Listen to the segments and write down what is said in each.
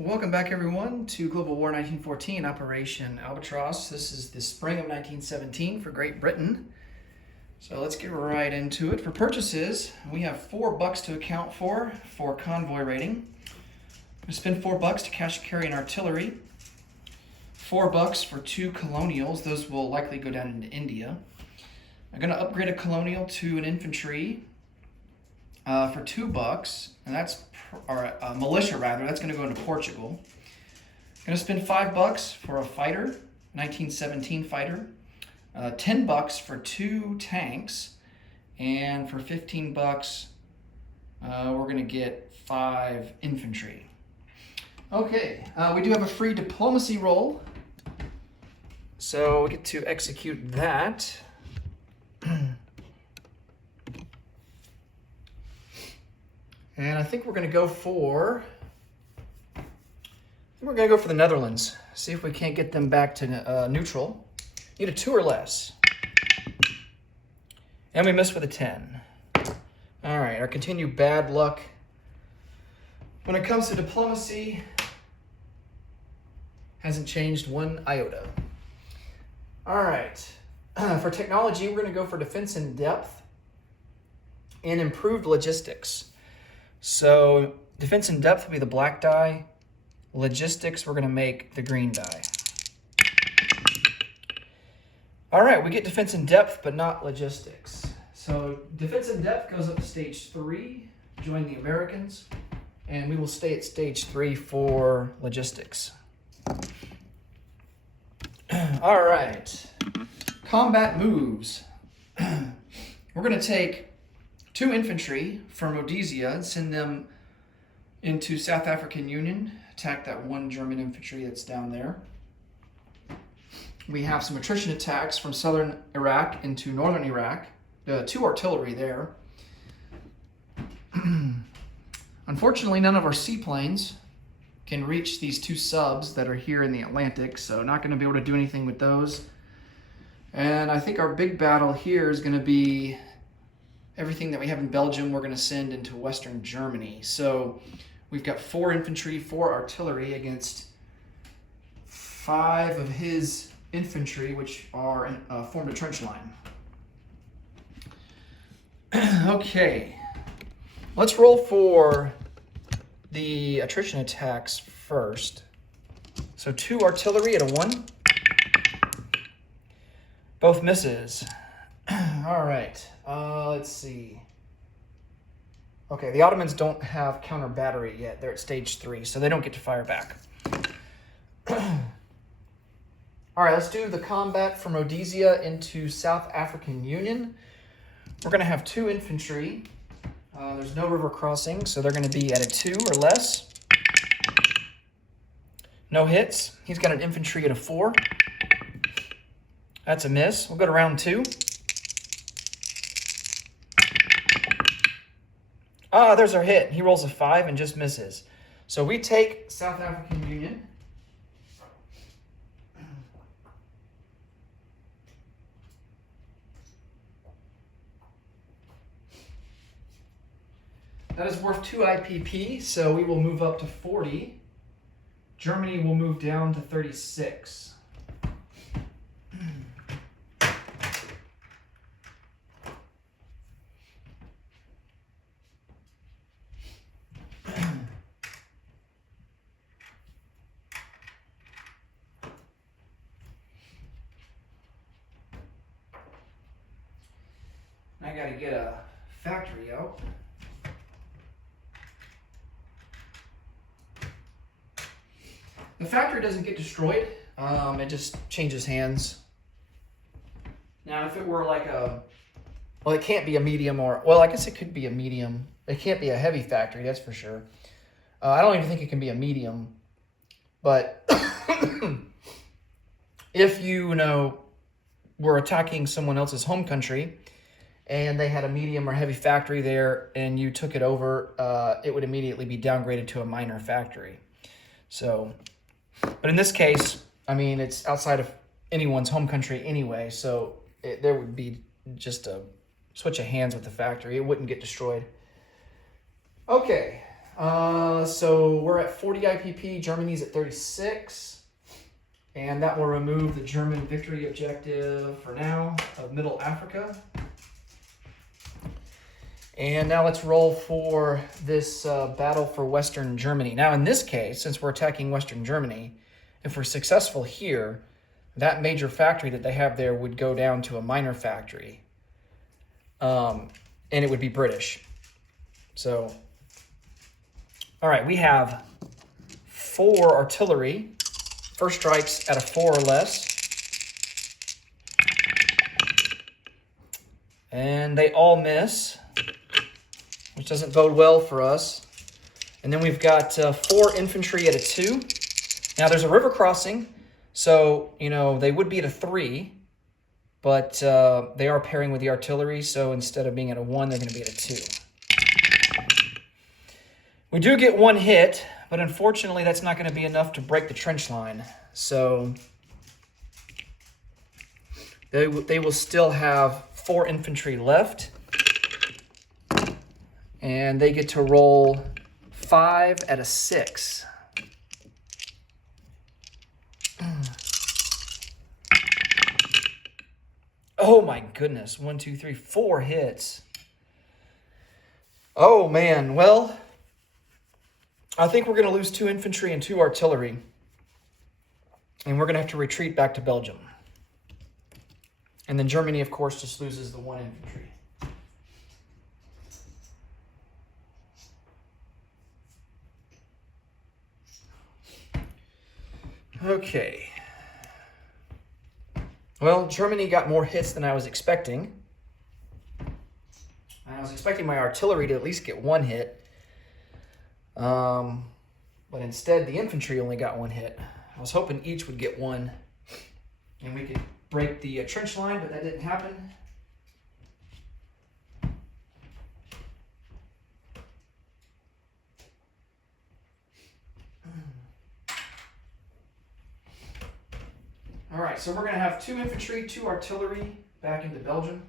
Welcome back, everyone, to Global War 1914, Operation Albatross. This is the spring of 1917 for Great Britain. So let's get right into it. For purchases, we have $4 to account for convoy rating. We spend $4 to cash carry an artillery, $4 for 2 colonials. Those will likely go down into India. I'm going to upgrade a colonial to an infantry for $2, and that's or a militia rather. That's going to go into Portugal. I'm going to spend $5 for a fighter, 1917 fighter, $10 for 2 tanks, and for $15, we're going to get 5 infantry. Okay, we do have a free diplomacy roll, so we get to execute that. And I think we're going to go for the Netherlands. See if we can't get them back to neutral. Need a 2 or less. And we missed with a 10. All right, our continued bad luck when it comes to diplomacy hasn't changed one iota. All right, for technology, we're going to go for defense in depth and improved logistics. So defense in depth will be the black die. Logistics, we're going to make the green die. All right, we get defense in depth, but not logistics. So defense in depth goes up to stage 3, join the Americans, and we will stay at stage 3 for logistics. All right, combat moves. We're going to take 2 infantry from Rhodesia and send them into South African Union, attack that 1 German infantry that's down there. We have some attrition attacks from southern Iraq into northern Iraq, 2 artillery there. Unfortunately, none of our seaplanes can reach these 2 subs that are here in the Atlantic, so not going to be able to do anything with those. And I think our big battle here is going to be everything that we have in Belgium, we're going to send into Western Germany. So we've got 4 infantry, 4 artillery against 5 of his infantry, which are formed a trench line. Okay, let's roll for the attrition attacks first. So 2 artillery at a 1. Both misses. All right, let's see. Okay, the Ottomans don't have counter battery yet. They're at stage 3, so they don't get to fire back. All right, let's do the combat from Rhodesia into South African Union. We're going to have 2 infantry. There's no river crossing, so they're going to be at a 2 or less. No hits. He's got an infantry at a 4. That's a miss. We'll go to round 2. Ah, there's our hit. He rolls a 5 and just misses. So we take South African Union. That is worth 2 IPP, so we will move up to 40. Germany will move down to 36. I got to get a factory out. The factory doesn't get destroyed. It just changes hands. Now, if it were like well, it can't be a medium well, I guess it could be a medium. It can't be a heavy factory, that's for sure. I don't even think it can be a medium. But if you were attacking someone else's home country, and they had a medium or heavy factory there, and you took it over, it would immediately be downgraded to a minor factory. So, but in this case, I mean, it's outside of anyone's home country anyway, so there would be just a switch of hands with the factory. It wouldn't get destroyed. Okay, So we're at 40 IPP, Germany's at 36, and that will remove the German victory objective for now of Middle Africa. And now let's roll for this battle for Western Germany. Now in this case, since we're attacking Western Germany, if we're successful here, that major factory that they have there would go down to a minor factory. And it would be British. So, all right, we have 4 artillery. First strikes at a 4 or less. And they all miss, which doesn't bode well for us. And then we've got 4 infantry at a 2. Now there's a river crossing, so, you know, they would be at a 3, but they are pairing with the artillery, so instead of being at a 1, they're going to be at a 2. We do get 1 hit, but unfortunately that's not going to be enough to break the trench line. So they will still have 4 infantry left, and they get to roll 5 at a 6. Oh my goodness, 1, 2, 3, 4 hits. Oh man, well, I think we're going to lose 2 infantry and 2 artillery. And we're going to have to retreat back to Belgium. And then Germany, of course, just loses the 1 infantry. Okay. Well, Germany got more hits than I was expecting. I was expecting my artillery to at least get 1 hit. But instead, the infantry only got 1 hit. I was hoping each would get 1, and we could break the trench line, but that didn't happen. All right, so we're going to have 2 infantry, 2 artillery back into Belgium.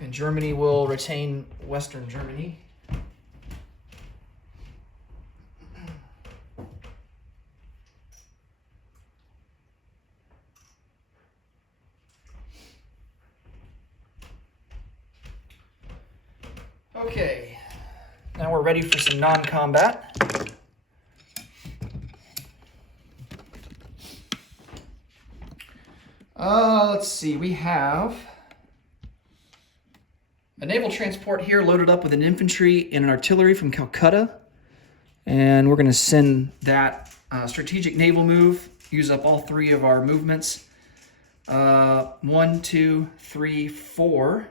And Germany will retain Western Germany. Okay, now we're ready for some non-combat. Let's see, we have a naval transport here loaded up with an infantry and an artillery from Calcutta. And we're going to send that strategic naval move, use up all 3 of our movements. 1, 2, 3, 4.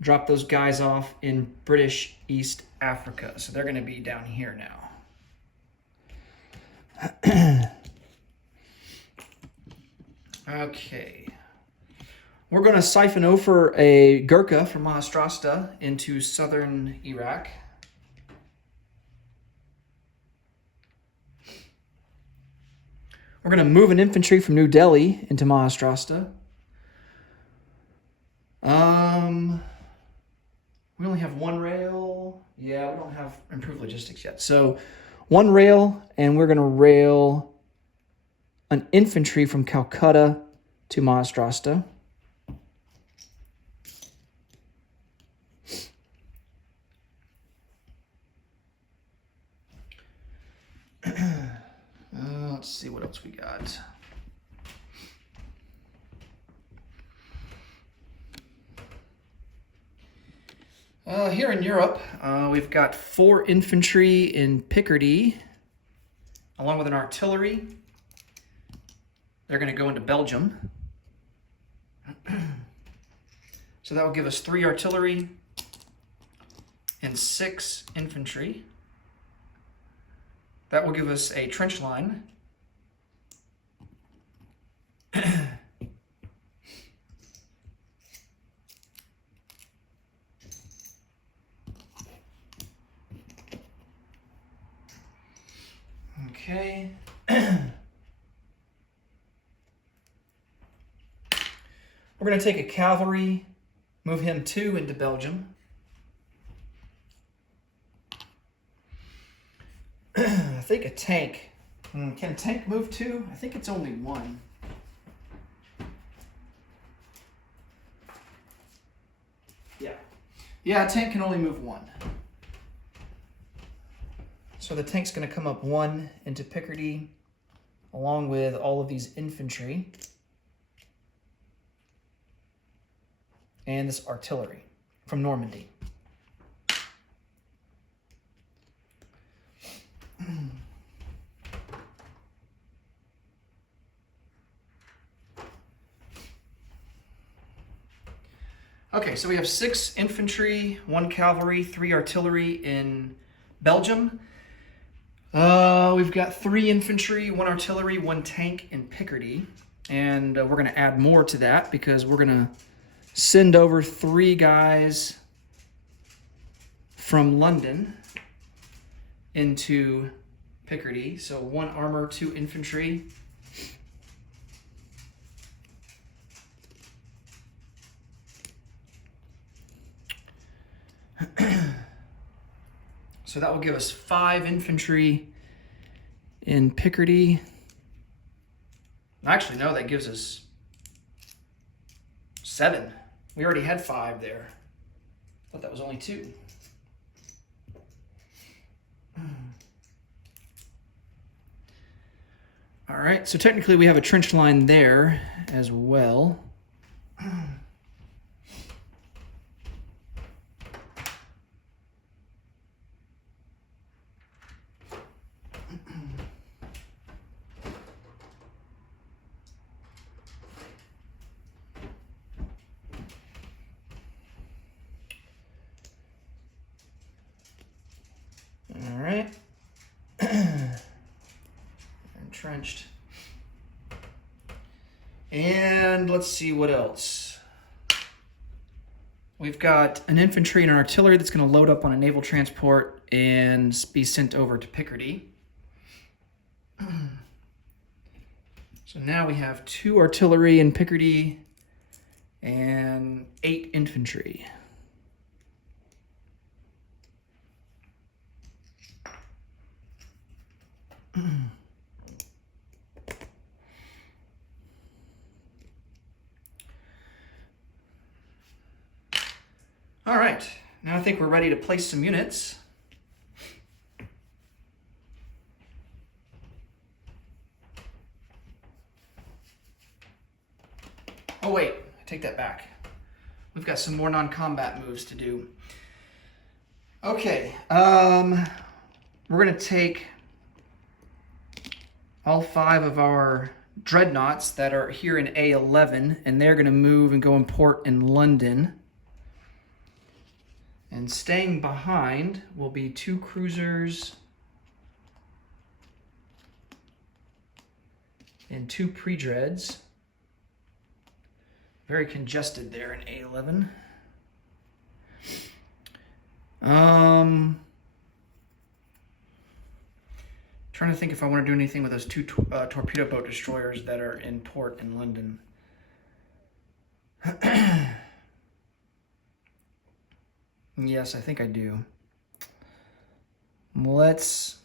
Drop those guys off in British East Africa. So they're going to be down here now. Okay. We're going to siphon over a Gurkha from Maharashtra into southern Iraq. We're going to move an infantry from New Delhi into Maharashtra. We only have 1 rail. Yeah, we don't have improved logistics yet. So 1 rail, and we're going to rail an infantry from Calcutta to Maharashtra. Let's see what else we got. Here in Europe, we've got 4 infantry in Picardy, along with an artillery. They're going to go into Belgium. So that will give us 3 artillery and 6 infantry. That will give us a trench line. Okay. We're going to take a cavalry, move him 2 into Belgium. I think a tank. Can a tank move two? I think it's only one. Yeah. Yeah, a tank can only move one. So the tank's going to come up one into Picardy, along with all of these infantry and this artillery from Normandy. Okay, so we have 6 infantry, 1 cavalry, 3 artillery in Belgium. We've got 3 infantry, 1 artillery, 1 tank in Picardy. And we're going to add more to that because we're going to send over 3 guys from London into Picardy. So 1 armor, 2 infantry. So that will give us 5 infantry in Picardy. Actually, no, that gives us 7. We already had 5 there. I thought that was only 2. All right, so technically we have a trench line there as well. All right. Entrenched. And let's see what else. We've got an infantry and an artillery that's going to load up on a naval transport and be sent over to Picardy. So now we have 2 artillery in Picardy and 8 infantry. All right, now I think we're ready to place some units. Oh wait, I take that back. We've got some more non-combat moves to do. Okay, we're gonna take all 5 of our dreadnoughts that are here in A11, and they're gonna move and go and port in London. And staying behind will be 2 cruisers and 2 pre-dreads. Very congested there in A11. Trying to think if I want to do anything with those 2 torpedo boat destroyers that are in port in London. Yes, I think I do. Let's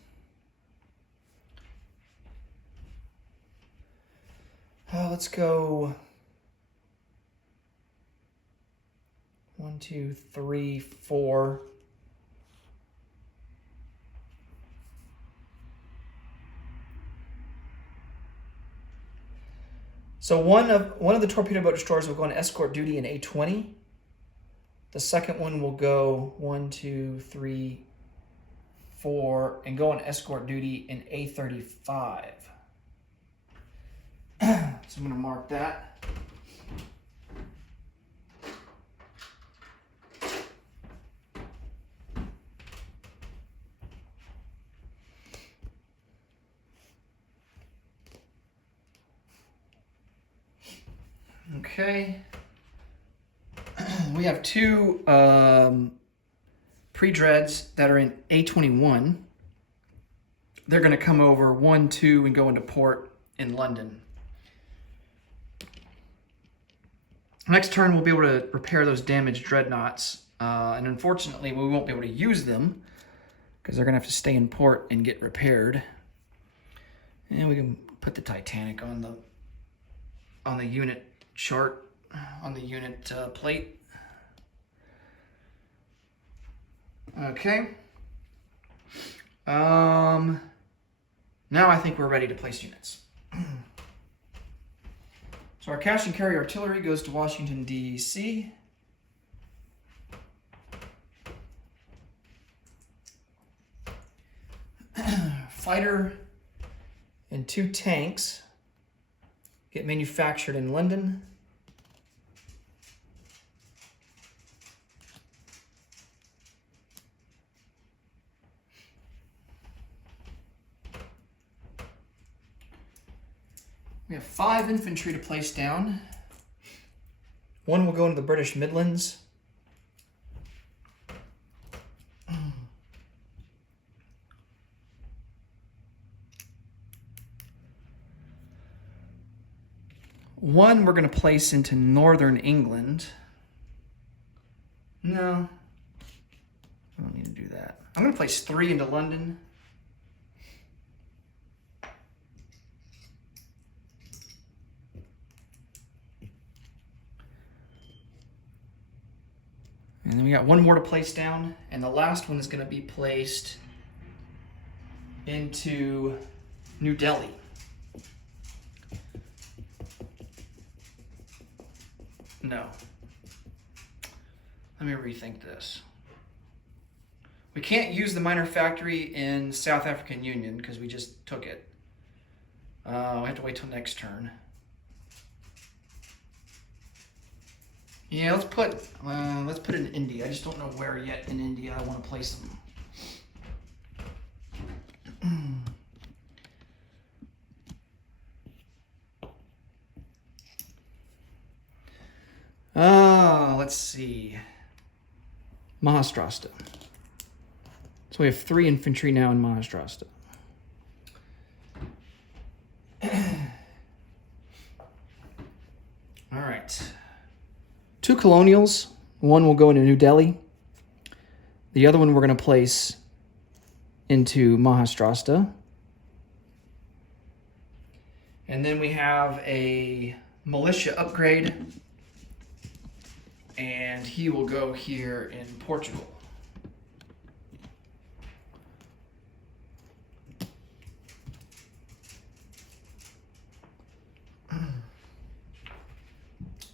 go 1, 2, 3, 4. So one of the torpedo boat destroyers will go on escort duty in A20. The second one will go 1, 2, 3, 4, and go on escort duty in A35. So I'm going to mark that. Okay. We have 2 pre-dreads that are in A21. They're going to come over 1, 2, and go into port in London. Next turn, we'll be able to repair those damaged dreadnoughts. And unfortunately, we won't be able to use them because they're going to have to stay in port and get repaired. And we can put the Titanic on the unit chart, on the unit plate. Okay. Now I think we're ready to place units. So our cash and carry artillery goes to Washington, D.C. Fighter and 2 tanks get manufactured in London. We have 5 infantry to place down. 1 will go into the British Midlands. One we're going to place into northern England. No, I don't need to do that. I'm going to place 3 into London. And then we got 1 more to place down, and the last one is going to be placed into New Delhi. No. Let me rethink this. We can't use the minor factory in South African Union because we just took it. We have to wait till next turn. Yeah, let's put it in India. I just don't know where yet in India I want to place them. Let's see. Maharashtra. So we have 3 infantry now in Maharashtra. All right. 2 colonials. 1 will go into New Delhi. The other one we're going to place into Maharashtra. And then we have a militia upgrade. And he will go here in Portugal.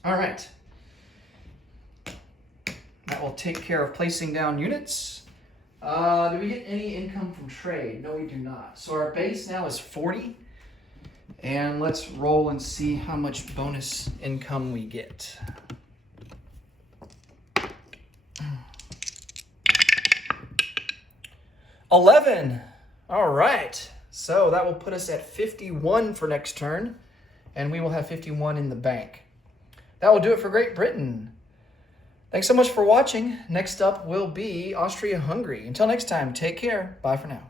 All right. That will take care of placing down units. Do we get any income from trade? No, we do not. So our base now is 40. And let's roll and see how much bonus income we get. 11. All right. So that will put us at 51 for next turn, and we will have 51 in the bank. That will do it for Great Britain. Thanks so much for watching. Next up will be Austria-Hungary. Until next time, take care. Bye for now.